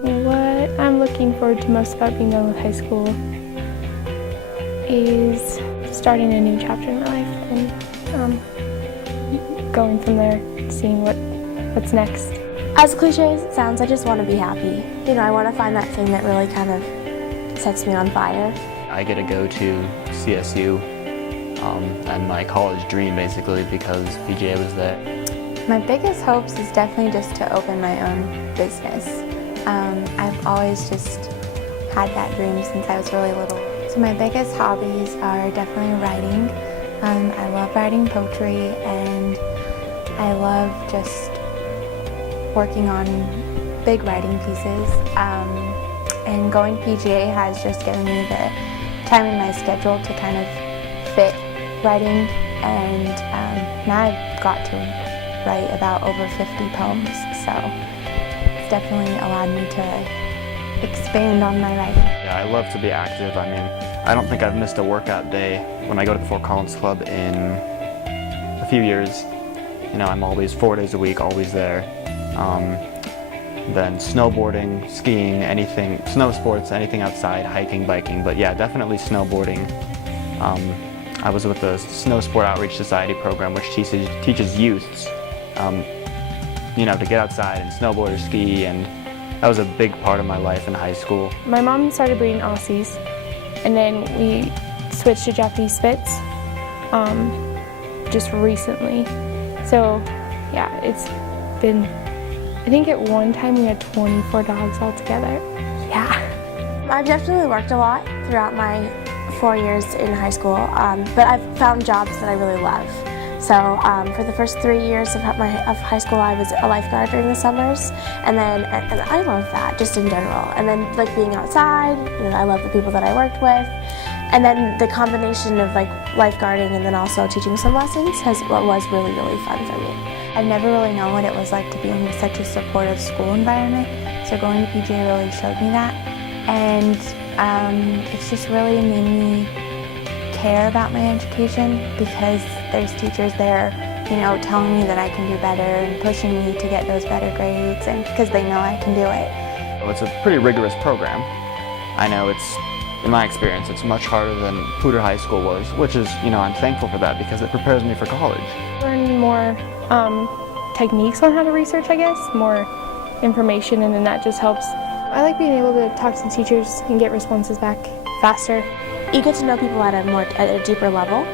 What I'm looking forward to most about being done with high school is starting a new chapter in my life and going from there, seeing what's next. As cliche as it sounds, I just want to be happy. You know, I want to find that thing that really kind of sets me on fire. I get to go to CSU and my college dream basically because PGA was there. My biggest hopes is definitely just to open my own business. I've always just had that dream since I was really little. So my biggest hobbies are definitely writing. I love writing poetry and I love just working on big writing pieces. And going PGA has just given me the time in my schedule to kind of fit writing, and now I've got to write about over 50 poems, so it's definitely allowed me to expand on my writing. Yeah, I love to be active. I mean, I don't think I've missed a workout day when I go to the Fort Collins Club in a few years. You know, I'm always 4 days a week, always there. Then snowboarding, skiing, anything, snow sports, anything outside, hiking, biking, but yeah, definitely snowboarding. I was with the Snow Sport Outreach Society program, which teaches youths, you know, to get outside and snowboard or ski, and that was a big part of my life in high school. My mom started breeding Aussies, and then we switched to Japanese Spitz just recently. So yeah, it's been, I think at one time we had 24 dogs altogether. Yeah. I've definitely worked a lot throughout my 4 years in high school, but I've found jobs that I really love. So for the first 3 years of high school, I was a lifeguard during the summers, and I love that just in general. And then like being outside, you know, I love the people that I worked with, and then the combination of like lifeguarding and then also teaching some lessons was really fun for me. I've never really known what it was like to be in such a supportive school environment, so going to PGA really showed me that, and it's just really made me care about my education because there's teachers there, you know, telling me that I can do better and pushing me to get those better grades, and because they know I can do it. Well, it's a pretty rigorous program. I know in my experience, it's much harder than Poudre High School was, which is, you know, I'm thankful for that because it prepares me for college. Learn more techniques on how to research, I guess, more information, and then that just helps. I like being able to talk to teachers and get responses back faster. You get to know people at a deeper level,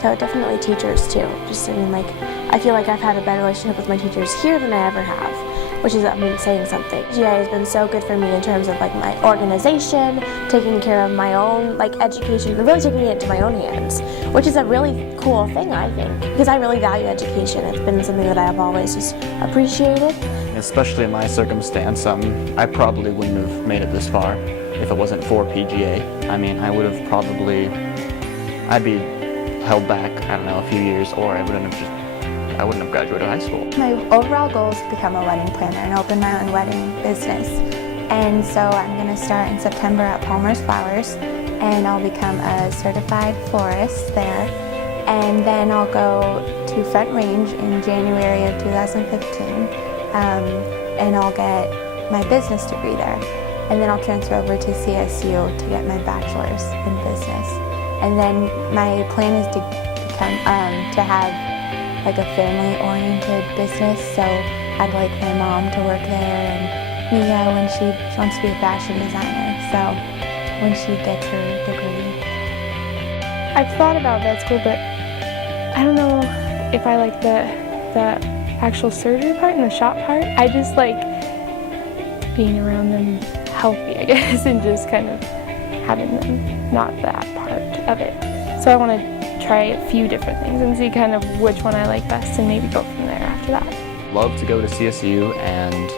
so definitely teachers too. Just, I mean, like, I feel like I've had a better relationship with my teachers here than I ever have, which is, I mean, saying something. PGA has been so good for me in terms of like my organization, taking care of my own like education, really taking it into my own hands, which is a really cool thing, I think, because I really value education. It's been something that I have always just appreciated. Especially in my circumstance, I probably wouldn't have made it this far if it wasn't for PGA. I mean, I'd be held back, I don't know, a few years, or I wouldn't have graduated high school. My overall goal is to become a wedding planner and open my own wedding business. And so I'm going to start in September at Palmer's Flowers, and I'll become a certified florist there. And then I'll go to Front Range in January of 2015, and I'll get my business degree there. And then I'll transfer over to CSU to get my bachelor's in business. And then my plan is to become, to have like a family-oriented business. So I'd like my mom to work there, and Mia when she wants to be a fashion designer. So when she gets her degree. I've thought about vet school, but I don't know if I like the actual surgery part and the shop part. I just like being around them healthy, I guess, and just kind of having them, not that part of it. So I want to try a few different things and see kind of which one I like best and maybe go from there after that. Love to go to CSU and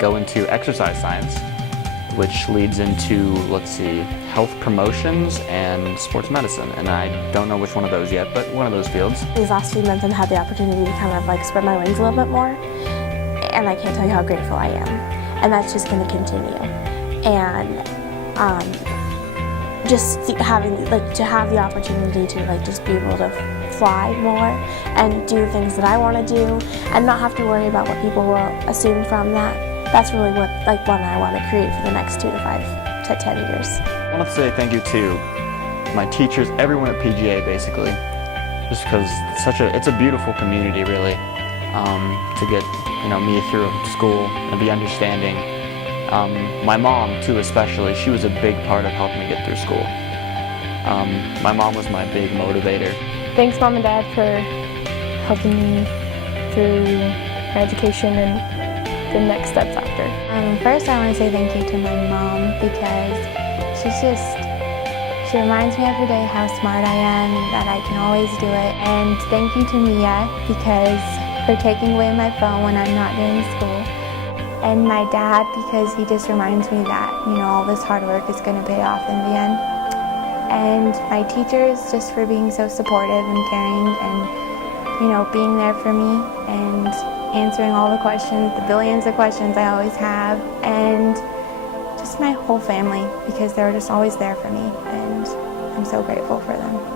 go into exercise science, which leads into, let's see, health promotions and sports medicine. And I don't know which one of those yet, but one of those fields. These last few months I've had the opportunity to kind of like spread my wings a little bit more, and I can't tell you how grateful I am. And that's just going to continue. And just to have the opportunity to like just be able to fly more and do things that I want to do and not have to worry about what people will assume from that. that's really what I want to create for the next 2 to 5 to 10 years. I want to say thank you to my teachers, everyone at PGA basically, just because it's a beautiful community really, to get me through school and be understanding. My mom too especially, she was a big part of helping me get through school. My mom was my big motivator. Thanks, Mom and Dad, for helping me through my education and the next steps after. First, I want to say thank you to my mom because she reminds me every day how smart I am and that I can always do it. And thank you to Mia because for taking away my phone when I'm not doing school. And my dad because he just reminds me that, all this hard work is going to pay off in the end. And my teachers just for being so supportive and caring and, being there for me and answering all the questions, the billions of questions I always have. And just my whole family because they were just always there for me. And I'm so grateful for them.